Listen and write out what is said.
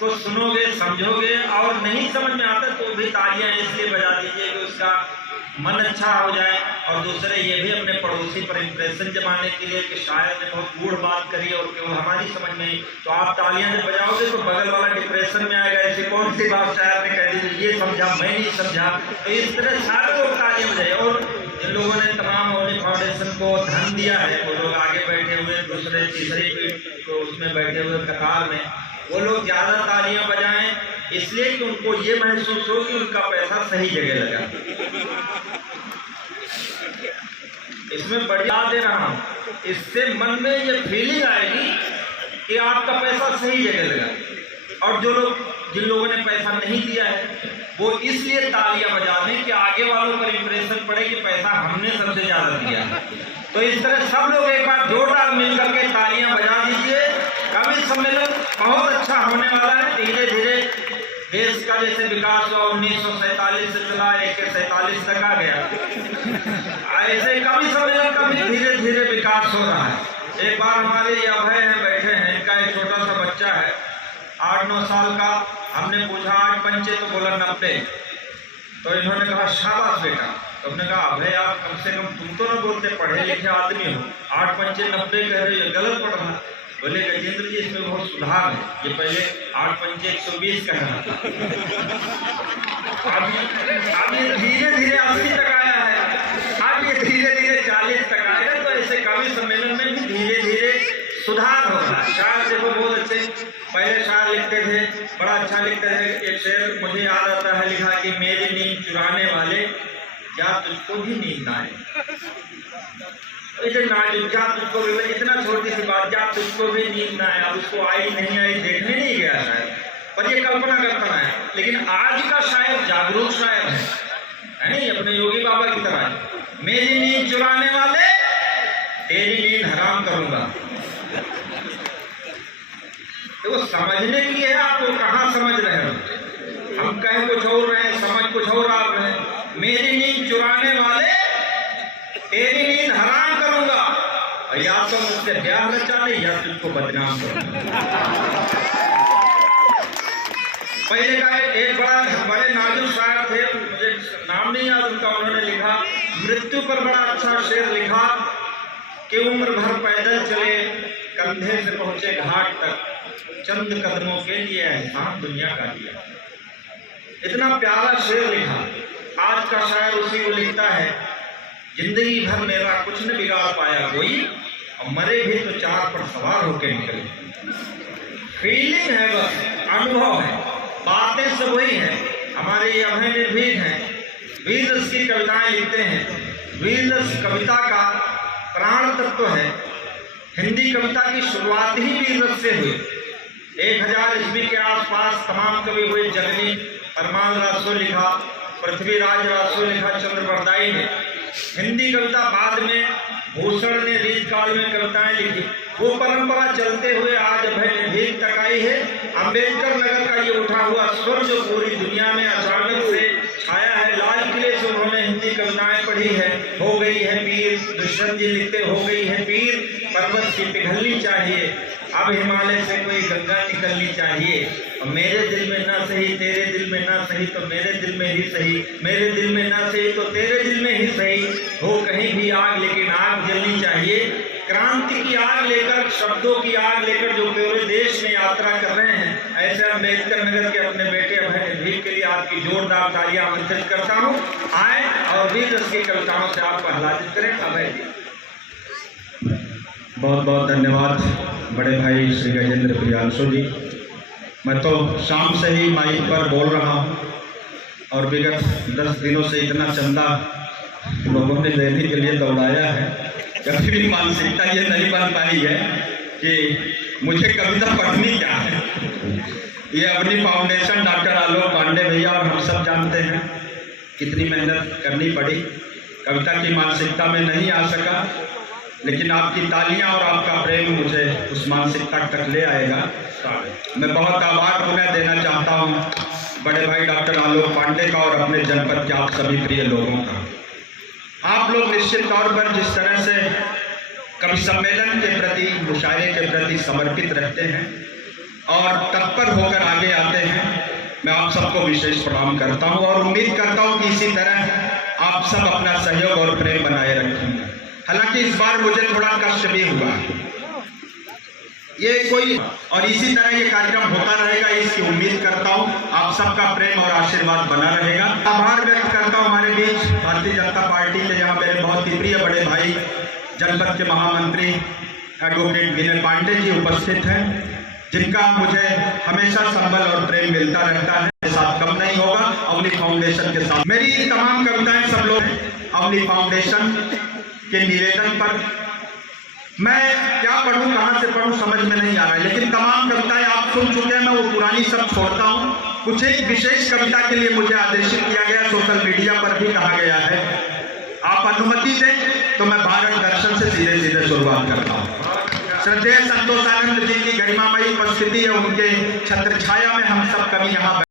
उसको सुनोगे, समझोगे, और नहीं समझ में आता तो भी तालियां इसलिए बजा दीजिए कि उसका मन अच्छा हो जाए। और दूसरे ये भी अपने पड़ोसी पर इम्प्रेशन जमाने के लिए कि शायर ने बहुत गूढ़ बात करी और कि वो हमारी समझ में आई, तो आप तालियां जब बजाओगे तो बगल वाला डिप्रेशन में आएगा, ऐसी कौन सी बात शायर ने कह दी, ये समझा मैं नहीं समझा। तो इस तरह सारे लोग तालियां बजाए। और जिन लोगों ने तमाम मौलिक फाउंडेशन को धन दिया है वो लोग आगे बैठे हुए दूसरे तीसरे को उसमें बैठे हुए कतार में, वो लोग ज़्यादा तालियां बजाएं, इसलिए कि उनको ये महसूस हो कि उनका पैसा सही जगह लगा। इसमें बढ़िया दे रहा हूँ, इससे मन में ये फीलिंग आएगी कि आपका पैसा सही जगह लगा। और जो लोग जिन लोगों ने पैसा नहीं दिया है वो इसलिए तालियां बजा दें कि आगे वालों पर इंप्रेशन पड़े कि पैसा हमने सबसे ज़्यादा दिया है। तो इस तरह सब लोग एक बार जोरदार मिलकर के तालियां बजा दीजिए। कवि सम्मेलन बहुत अच्छा होने वाला है। धीरे धीरे देश का जैसे विकास हुआ 1947 से चला 1947 तक आ गया, ऐसे कवि सम्मेलन का भी धीरे धीरे विकास हो रहा है। एक बार हमारे ये अभय हैं बैठे हैं, इनका एक छोटा सा बच्चा है 8-9 साल का, हमने पूछा 8 पंचे तो बोला 90। तो इन्होंने कहा शाबाश बेटा। तो हमने कहा अभय आप कम से कम तुम तो न बोलते, पढ़े लिखे आदमी हो, 8 पंचे 90 कह रहे हो, गलत पढ़ रहा। बोले गजेंद्र जी इसमें बहुत सुधार है, ये पहले 8 पंचे 120 कह रहा था, अब ये धीरे धीरे 80 तक आया है, अब ये धीरे धीरे 40 तक आएगा। तो ऐसे कवि सम्मेलन में भी धीरे धीरे सुधार हो रहा है। शायर देखो बहुत अच्छे पहले शायर लिखते थे, बड़ा अच्छा लिखते थे। एक शेर मुझे याद आता है, लिखा कि मेरी नींद चुराने वाले क्या तुझको भी नींद आए। इसे नाजुक क्या तुझको भी, इतना छोटी सी बात क्या तुझको भी नींद ना आए। अब उसको आई नहीं आई देखने नहीं गया शायद, पर ये कल्पना करता है। लेकिन आज का शायर जागरूक शायर है नहीं, अपने योगी बाबा की तरह। मेरी नींद चुराने वाले तेरी नींद हराम करूंगा। तो वो समझने के लिए है, आपको कहाँ समझ रहे हो। हम कहें कुछ और रहे, समझ कुछ और आप रहे। मेरी नींद चुराने वाले तेरी नींद हराम करूंगा, और या तो मुझसे प्यार रचा ले या तुझको बदनाम करूंगा। पहले का एक बड़े नाजुक शायर थे, मुझे नाम नहीं याद उनका, उन्होंने लिखा मृत्यु पर बड़ा अच्छा शेर लिखा कि उम्र भर पैदल चले कंधे से पहुंचे घाट तक, चंद कदमों के लिए एहसान दुनिया का दिया। इतना प्यारा शेर लिखा। आज का शायर उसी को लिखता है, जिंदगी भर मेरा कुछ न बिगाड़ पाया कोई, और मरे भी तो 4 पर सवार होकर निकले। फीलिंग है, बस अनुभव है, बातें सब वही हैं। हमारे ये अभय निर्भीक हैं, वीररस की कविताएं लिखते हैं। वीररस कविता का प्राण तत्व है। हिंदी कविता की शुरुआत ही वीररस से हुई। 1000 ईस्वी के आसपास तमाम कवि हुए। जगनी परमान रासो लिखा, पृथ्वीराज रासो लिखा, चंद्र बरदाई ने। हिंदी कविता बाद में भूषण ने रीत काल में कविताएं लिखी। वो परंपरा चलते हुए आज अभय निर्भीक तक आई है। अम्बेडकर नगर का ये उठा हुआ स्वर जो पूरी दुनिया में अचानक से छाया है। लाल किले से उन्होंने हिंदी कविताएं पढ़ी है। हो गई है पीर, दुष्यंत जी लिखते हो गई है पीर, पर्वत की पिघलनी चाहिए, अब हिमालय से कोई गंगा निकलनी चाहिए। और मेरे दिल में ना सही, तेरे दिल में ना सही तो मेरे दिल में ही सही, मेरे दिल में ना सही तो तेरे दिल में ही सही। हो कहीं भी आग लेकिन आग जलनी चाहिए। क्रांति की आग लेकर, शब्दों की आग लेकर जो पूरे देश में यात्रा कर रहे हैं, ऐसे अम्बेडकर नगर के अपने बेटे अभय निर्भीक के लिए आपकी जोरदार तालियां आमंत्रित करता हूं। आए और वीररस की कविताओं से आपको आह्लादित करें। अभय जी बहुत बहुत धन्यवाद बड़े भाई श्री गजेंद्र प्रियांशु जी। मैं तो शाम से ही माइक पर बोल रहा हूँ और विगत 10 दिनों से इतना चंदा लोगों ने लेने के लिए दौड़ाया है। कभी भी मानसिकता ये नहीं बन पाई है कि मुझे कविता पढ़नी क्या है। ये अपनी फाउंडेशन डॉक्टर आलोक पांडे भैया और हम सब जानते हैं कितनी मेहनत करनी पड़ी। कविता की मानसिकता में नहीं आ सका, लेकिन आपकी तालियां और आपका प्रेम मुझे उस मानसिकता तक ले आएगा। मैं बहुत आभार पुनः देना चाहता हूं बड़े भाई डॉक्टर आलोक पांडे का और अपने जनपद के आप सभी प्रिय लोगों का। आप लोग निश्चित तौर पर जिस तरह से कवि सम्मेलन के प्रति, मुशायरे के प्रति समर्पित रहते हैं, और तत्पर होकर आगे आते हैं, मैं आप सबको विशेष प्रणाम करता हूं और उम्मीद करता हूं कि इसी तरह आप सब अपना सहयोग और प्रेम बनाए रखेंगे। हालांकि इस बार मुझे थोड़ा कष्ट भी हुआ, ये कोई और इसी तरह ये कार्यक्रम होता रहेगा, इसकी उम्मीद करता हूं आप सबका प्रेम और आशीर्वाद बना रहेगा। आभार व्यक्त करता हूं हमारे बीच भारतीय जनता पार्टी के यहाँ मेरे बहुत ही प्रिय बड़े भाई जनपद के महामंत्री एडवोकेट विनय पांडे जी उपस्थित हैं, जिनका मुझे हमेशा संबल और प्रेम मिलता रहता है, मेरे साथ कम नहीं होगा। अवनी फाउंडेशन के साथ मेरी तमाम कविताएं सब लोग अवनी फाउंडेशन के निवेदन पर, मैं क्या पढ़ूं कहां से पढ़ूं समझ में नहीं आ रहा है, लेकिन तमाम कविताएं आप सुन चुके हैं, मैं वो पुरानी सब छोड़ता हूं। कुछ एक विशेष कविता के लिए मुझे आदेशित किया गया, सोशल मीडिया पर भी कहा गया है, आप अनुमति दें तो मैं भारत दर्शन से सीधे सीधे शुरुआत करता हूं। श्रद्धेय संतोषानंद जी की गरिमामयी उपस्थिति है, उनके छत्र छाया में हम सब कवि यहाँ